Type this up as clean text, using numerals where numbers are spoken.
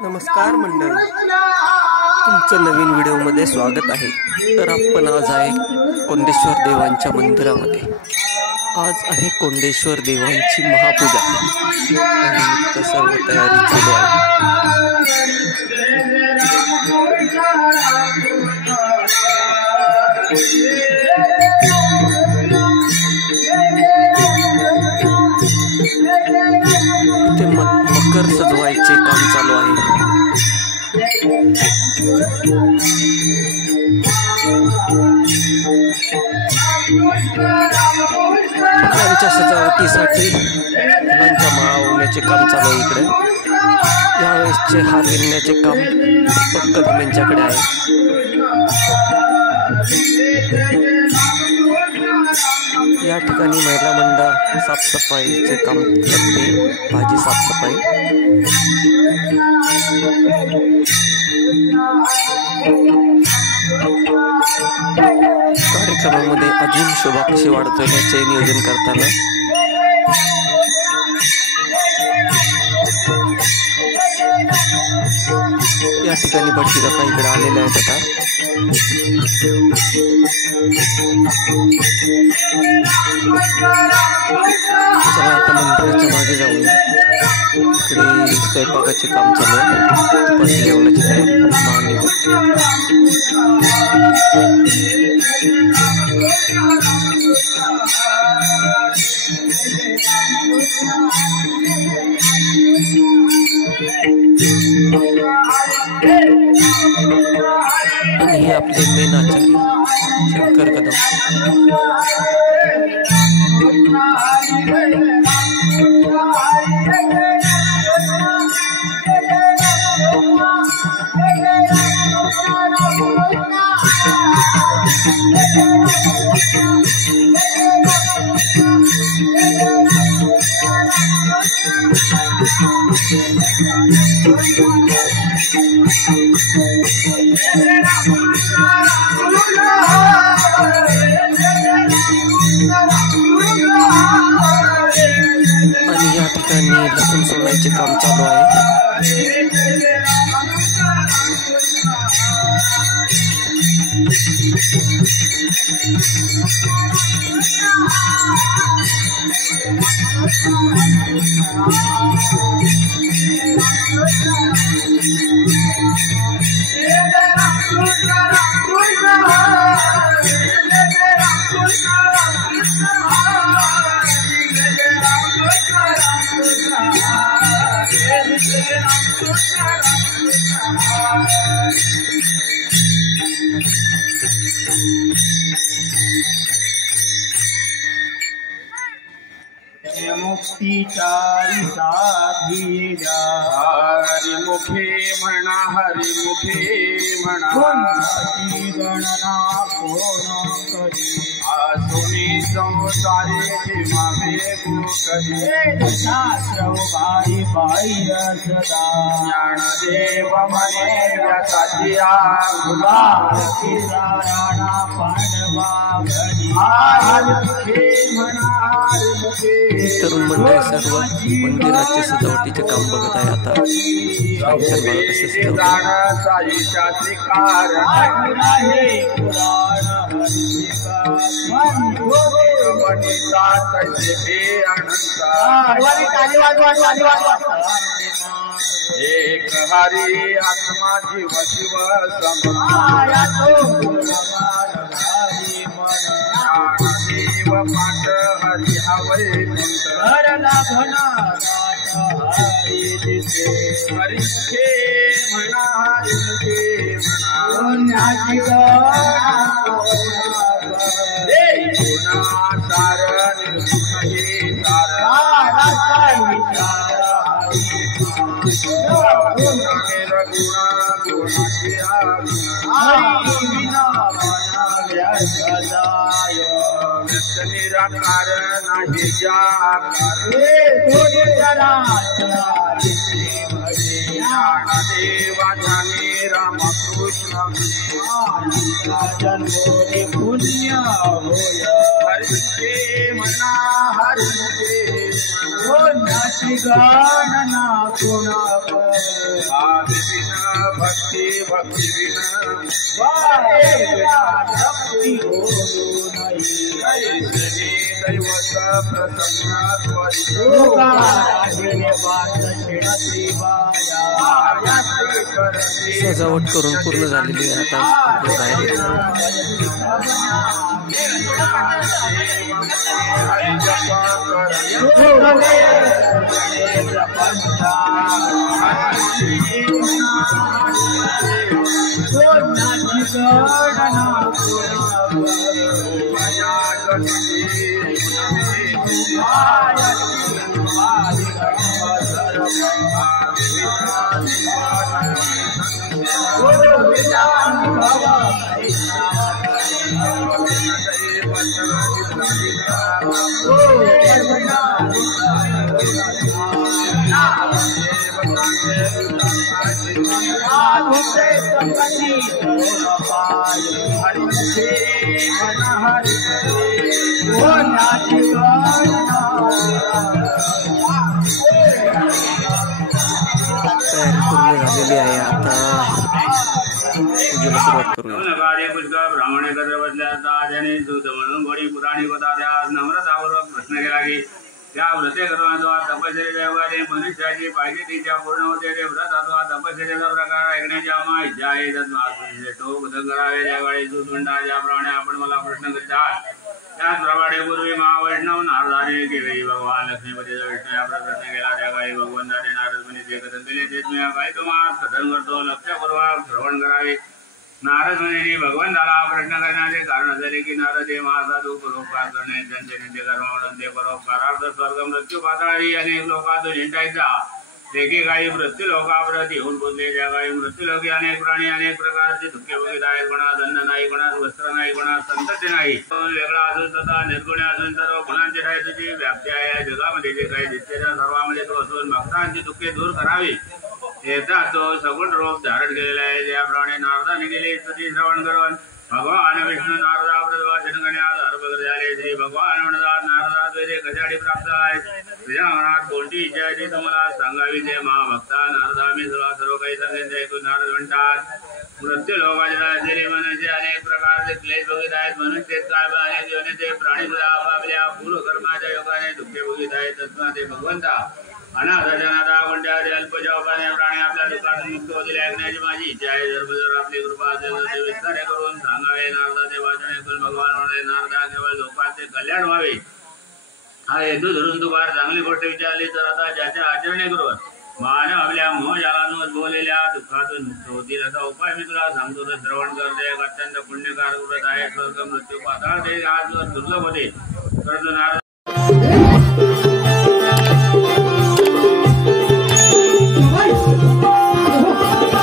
नमस्कार मंडळी, तुमचं नवीन व्हिडिओमध्ये स्वागत आहे। तर आपण आज आहे कोंडेश्वर देवांच्या मंदिरामध्ये। आज आहे कोंडेश्वर देवांची महापूजा आणि सर्व तयारी चालू आहे। इथे मकर सजवायचे काम चालू आहे। फुलांच्या सजावटीसाठी फुलांच्या माळा ओढण्याचे काम चालू आहे इकडे। यावेळेसचे हार विणण्याचे काम कदम यांच्याकडे आहे। या ठिकाणी महिला मंडळ साफसफाईचे काम करते, भाजी साफसफाई। कार्यक्रमामध्ये अजून शोभा कशी वाढवण्याचे नियोजन करताना या ठिकाणी बडशी काका इकडे आलेले आहेत। आता चला आता मंदिराच्या मागे जाऊया। इकडे स्वयंपाकाचे काम चालू आहे, तुपाची जेवणाची तयारी आणि हे आपले मेन आचार्य शंकर कदम। आणि या ठिकाणी लसूण सोलायचे काम चालू आहे। मुक्तीचारी साधी जा हरिमुखे म्हणा, हरिमुखे म्हणा। कोणती गणना कोण करी, आसुनी संसारे ठेवावे कधी। शास्त्र बाई बाई सदा ज्ञानदेव म्हणे व्यासाची आगुला राणा पांडवा घडी। हरिमुखे म्हणा, हरिमुखे। तरुण मंडळी सर्व मंदिराचे सजावटीचे काम बघत आहे। आता एक हरी आत्मा जीव शिव देव पाठ हरी हवे हरिमुखे म्हणा, हरिमुखे म्हणा। सार निर्गुण हे निराकार नाही देवा जाने रामकृष्ण जन्मोरे पुण्य होय हरिचे म्हणा हरिचे नाची गणना कोणा भक्ती भक्ती भक्ती हो दैवत प्रसन्नात सजावट करून पूर्ण झालेली आहे. आता बाहेर येतो. तयारी पूर्ण झालेली आहे. आता पूजेला सुरुवात करूया. ब्राह्मणे कत्र बसल्या त्याने दूत म्हणून गोडी पुराणी होता त्या नम्रतापूर्वक प्रश्न केला की त्या व्रते करवा तपश्चर्या देवाने मनुष्याची पाहिजे तिच्या पूर्ण होते ते व्रत अथवा तपश्चर्याचा प्रकार ऐकण्याच्या मा इच्छा आहे तो करावे त्यावेळी दूत म्हणता ज्याप्रमाणे आपण मला प्रश्न करीत आहात त्याचप्रमाणे पूर्वी महावैष्णव नारदाने केले. भगवान लक्ष्मीपतीचा विष्णू या प्रश्न केला त्या काळी भगवंताने नारद मुनी जे कथन केले तेच मी काही तुम्हाला कथन करतो लक्षपूर्वक श्रवण करावे. नारद मुनींनी भगवंताला प्रश्न करण्याचे कारण झाले की नारद हे महासाधू परोपकार करणे त्यांचे नित्य कर्म म्हणून ते परोपकारार्थ स्वर्ग मृत्यू पातळी अनेक लोकातून हिंडायचा. एकेकाळी मृत्यू लोकाप्रत येऊन पोचले. त्या काळी मृत्यू लोकी अनेक प्राणी अनेक प्रकारचे दुःखे बघित आहेत. कोणास अन्न नाही, कोणास वस्त्र नाही, कोणास संतती नाही. वेगळा असून तथा निर्गुण असून सर्व गुणांचे ठाई तुझी व्याप्ती आहे. या जगामध्ये जे काही दिसते त्या सर्वांमध्ये तो असून भक्तांची दुःखे दूर करावी याचा तो सगुण रूप धारण केलेला आहे. ज्याप्रमाणे नारदाने केले स्तुती श्रवण करून भगवान विष्णू नारदाप्रत वाचन करण्यास अर्पगत झाले. श्री भगवान म्हणतात नारदात वेदे कशासाठी प्राप्त आहेत तुझ्या मनात कोणती इच्छा आहे ती तुम्हाला सांगावी. ते महाभक्ता नारदा मी सर्व काही सांगेन ते ऐकून नारद म्हणतात मृत्यू लोकांच्या असलेले मनुष्य अनेक प्रकारचे क्लेश बघित आहेत. मनुष्य काय अनेक योनीचे प्राणी सुद्धा आपापल्या पूर्वकर्माच्या योगाने दुःखे बघित आहेत. तत्वा ते भगवंता अनाथजनाथा कोणत्या अल्पजवाबाने प्राणी आपल्या दुःखातून मुक्त होतील ऐकण्याची माझी इच्छा आहे. जर आपली कृपा असेल तर ते विस्तार करून सांगावे. नारदाचे वाचन ऐकून भगवान म्हणाले नारदा केवळ लोकांचे कल्याण व्हावे हा हेतू धरून तू फार चांगली गोष्ट विचारली तर आता ज्याच्या आचरणे करून मानव आपल्या मोहजालातून उद्भवलेल्या दुःखातून मुक्त होतील असा उपाय मी तुला सांगतो तर श्रवण करते. एक अत्यंत पुण्यकारक व्रत आहे. स्वर्ग मृत्यू पाताळ ते आज दुर्लभ होते परंतु नारद